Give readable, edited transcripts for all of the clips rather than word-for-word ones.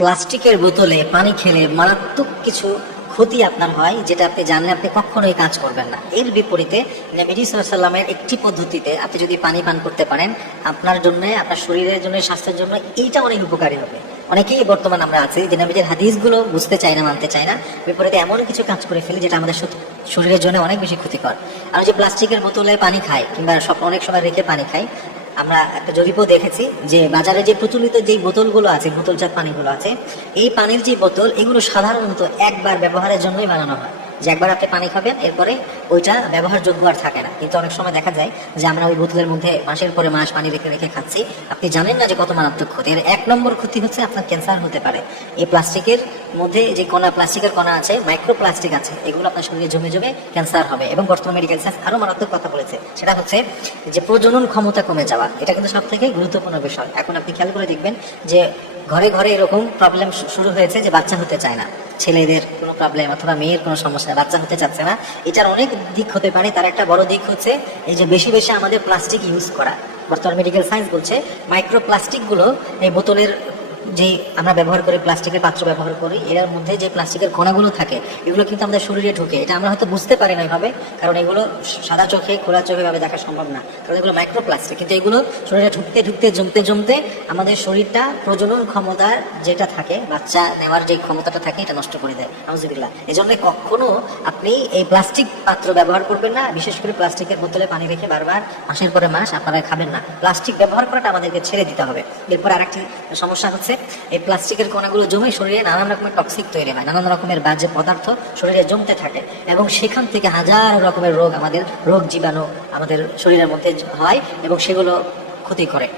প্লাস্টিকের বোতলে পানি খেলে মারাত্মক কিছু ক্ষতি আপনার হয়, যেটা আপনি জানলে আপনি কখনোই কাজ করবেন না। এর বিপরীতে নবীজি সাল্লাল্লাহু আলাইহি ওয়াসাল্লামের একটি পদ্ধতিতে আপনি যদি পানি পান করতে পারেন, আপনার জন্য, আপনার শরীরের জন্য, স্বাস্থ্যের জন্য এইটা অনেক উপকারী হবে। অনেকেই বর্তমান আমরা আছি যে নবীজির হাদিসগুলো বুঝতে চাই না, মানতে চাই না, বিপরীতে এমন কিছু কাজ করে ফেলি যেটা আমাদের শরীরের জন্য অনেক বেশি ক্ষতিকর। আর যে প্লাস্টিকের বোতলে পানি খায় কিংবা অনেক সময় রেখে পানি খাই, আমরা একটা জরিপও দেখেছি যে বাজারে যে প্রচলিত যে বোতলগুলো আছে, বোতলজাত পানিগুলো আছে, এই পানির যে বোতল, এগুলো সাধারণত একবার ব্যবহারের জন্যই বানানো হয়। যে একবার আপনি পানি খাবেন, এরপরে ওইটা ব্যবহারযোগ্য আর থাকে না। কিন্তু অনেক সময় দেখা যায় যে আমরা ওই বোতলের মধ্যে মাসের পরে মাস পানি রেখে রেখে খাচ্ছি। আপনি জানেন না যে কত মারাত্মক ক্ষতি। এর 1 নম্বর ক্ষতি হচ্ছে আপনার ক্যান্সার হতে পারে। এই প্লাস্টিকের মধ্যে যে প্লাস্টিকের কণা আছে, মাইক্রোপ্লাস্টিক আছে, এগুলো আপনার শরীরে জমে জমে ক্যান্সার হবে। এবং বর্তমান মেডিকেল সায়েন্স আরো মারাত্মক কথা বলেছে, সেটা হচ্ছে যে প্রজনন ক্ষমতা কমে যাওয়া। এটা কিন্তু সব থেকে গুরুত্বপূর্ণ বিষয়। এখন আপনি খেয়াল করে দেখবেন যে ঘরে ঘরে এরকম প্রবলেম শুরু হয়েছে যে বাচ্চা হতে চায় না, ছেলেদের কোনো প্রবলেম অথবা মেয়ের কোনো সমস্যা, বাচ্চা হতে চাচ্ছে না। এটার অনেক দিক হতে পারে। তার একটা বড় দিক হচ্ছে এই যে বেশি বেশি আমাদের প্লাস্টিক ইউজ করা। বর্তমান মেডিকেল সায়েন্স বলছে মাইক্রোপ্লাস্টিকগুলো এই বোতলের যে আমরা ব্যবহার করি, প্লাস্টিকের পাত্র ব্যবহার করি, এর মধ্যে যে প্লাস্টিকের কণাগুলো থাকে, এগুলো কিন্তু আমাদের শরীরে ঢুকে। এটা আমরা হয়তো বুঝতে পারি না এভাবে, কারণ এগুলো সাদা চোখে, খোলা চোখে ভাবে দেখা সম্ভব না, কারণ এগুলো মাইক্রোপ্লাস্টিক। কিন্তু এগুলো শরীরে ঢুকতে ঢুকতে, জমতে জমতে আমাদের শরীরটা প্রজনন ক্ষমতা যেটা থাকে, বাচ্চা নেওয়ার যে ক্ষমতাটা থাকে, এটা নষ্ট করে দেয়। আউযুবিল্লাহ। এই জন্য কখনো আপনি এই প্লাস্টিক পাত্র ব্যবহার করবেন না, বিশেষ করে প্লাস্টিকের বোতলে পানি রেখে বারবার মাসের পরে মাস আপনারা খাবেন না। প্লাস্টিক ব্যবহার করাটা আমাদেরকে ছেড়ে দিতে হবে। এরপর আরেকটি সমস্যা হচ্ছে এই প্লাস্টিকের কণাগুলো জমে শরীরে নানান রকমের টক্সিক তৈরি হয়, নানান রকমের বাজে পদার্থ শরীরে জমতে থাকে, এবং সেখান থেকে হাজার রকমের রোগ, আমাদের রোগ জীবাণু আমাদের শরীরের মধ্যে হয়, এবং সেগুলো ক্ষতি করে।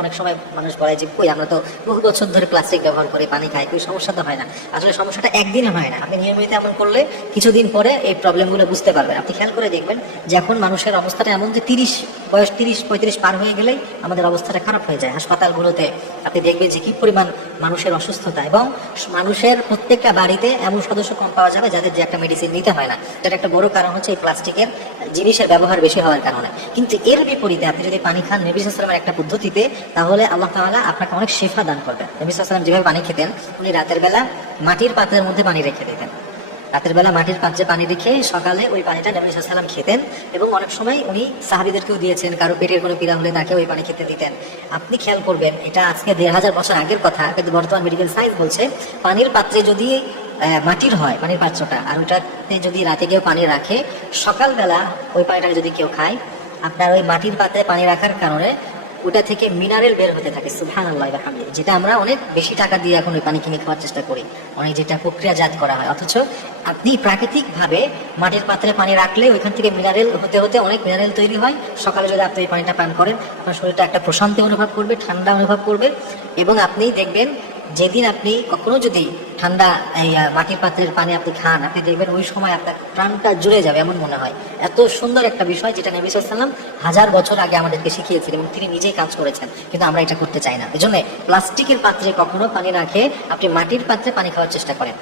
অনেক সময় মানুষ বলে যে কই আমরা তো বহু বছর ধরে প্লাস্টিক ব্যবহার করে পানি খাই, কোনো সমস্যা তো হয় না। আসলে সমস্যাটা একদিনে হয় না। আপনি নিয়মিত এমন করলে কিছুদিন পরে এই প্রবলেমগুলো বুঝতে পারবেন। আপনি খেয়াল করে দেখবেন যে এখন মানুষের অবস্থাটা এমন যে বয়স 30-35 পার হয়ে গেলেই আমাদের অবস্থাটা খারাপ হয়ে যায়। হাসপাতালগুলোতে আপনি দেখবেন যে কি পরিমাণ মানুষের অসুস্থতা, এবং মানুষের প্রত্যেকটা বাড়িতে এমন সদস্য কম পাওয়া যাবে যাদের যে একটা মেডিসিন নিতে হয় না। এটার একটা বড় কারণ হচ্ছে এই প্লাস্টিকের জিনিসের ব্যবহার বেশি হওয়ার কারণে। কিন্তু এর বিপরীতে আপনি যদি পানি খান নবী সাল্লাল্লাহু আলাইহি ওয়াসাল্লামের একটা পদ্ধতিতে, তাহলে আল্লাহ তাআলা আপনাকে অনেক শেফা দান করবেন। নবী সাল্লাল্লাহু আলাইহি ওয়াসাল্লাম যেভাবে পানি খেতেন, উনি রাতের বেলা মাটির পাত্রের মধ্যে পানি রেখে দিতেন। রাতের বেলা মাটির পাত্রে পানি রেখে সকালে ওই পানিটা নবী সাল্লাল্লাহু আলাইহি ওয়াসাল্লাম খেতেন, এবং অনেক সময় উনি সাহাবীদেরকেও দিয়েছেন। কারো পেটের কোনো পীড়া হলে তাকে ওই পানি খেতে দিতেন। আপনি খেয়াল করবেন, এটা আজকে 1500 বছর আগের কথা, কিন্তু বর্তমান মেডিকেল সায়েন্স বলছে পানির পাত্রে যদি মাটির হয় পানির পাত্রটা, আর ওটাতে যদি রাতে কেউ পানি রাখে, সকালবেলা ওই পানিটাকে যদি কেউ খায়, আপনার ওই মাটির পাত্রে পানি রাখার কারণে ওটা থেকে মিনারেল বের হতে থাকে। সুবহানাল্লাহ ওয়া বিহামদিহি। যেটা আমরা অনেক বেশি টাকা দিয়ে এখন ওই পানি কিনে খাওয়ার চেষ্টা করি, অনেক যেটা প্রক্রিয়াজাত করা হয়। অথচ আপনি প্রাকৃতিকভাবে মাটির পাত্রে পানি রাখলে ওইখান থেকে মিনারেল হতে হতে অনেক মিনারেল তৈরি হয়। সকালে যদি আপনি এই পানিটা পান করেন, আপনার শরীরটা একটা প্রশান্তি অনুভব করবে, ঠান্ডা অনুভব করবে, এবং আপনি দেখবেন যেদিন আপনি কখনো যদি ঠান্ডা এই মাটির পাত্রের পানি আপনি খান, আপনি দেখবেন ওই সময় আপনার প্রাণটা জুড়ে যাবে এমন মনে হয়। এত সুন্দর একটা বিষয়, যেটা নবী সাল্লাল্লাহু আলাইহি ওয়াসাল্লাম 1000 বছর আগে আমাদেরকে শিখিয়েছেন, এবং তিনি নিজেই কাজ করেছেন, কিন্তু আমরা এটা করতে চাই না। এজন্য প্লাস্টিকের পাত্রে কখনো পানি রাখে আপনি মাটির পাত্রে পানি খাওয়ার চেষ্টা করেন,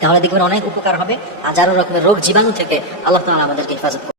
তাহলে দেখবেন অনেক উপকার হবে। হাজারো রকমের রোগ জীবাণু থেকে আল্লাহ তাআলা আমাদেরকে হেফাজত করবেন।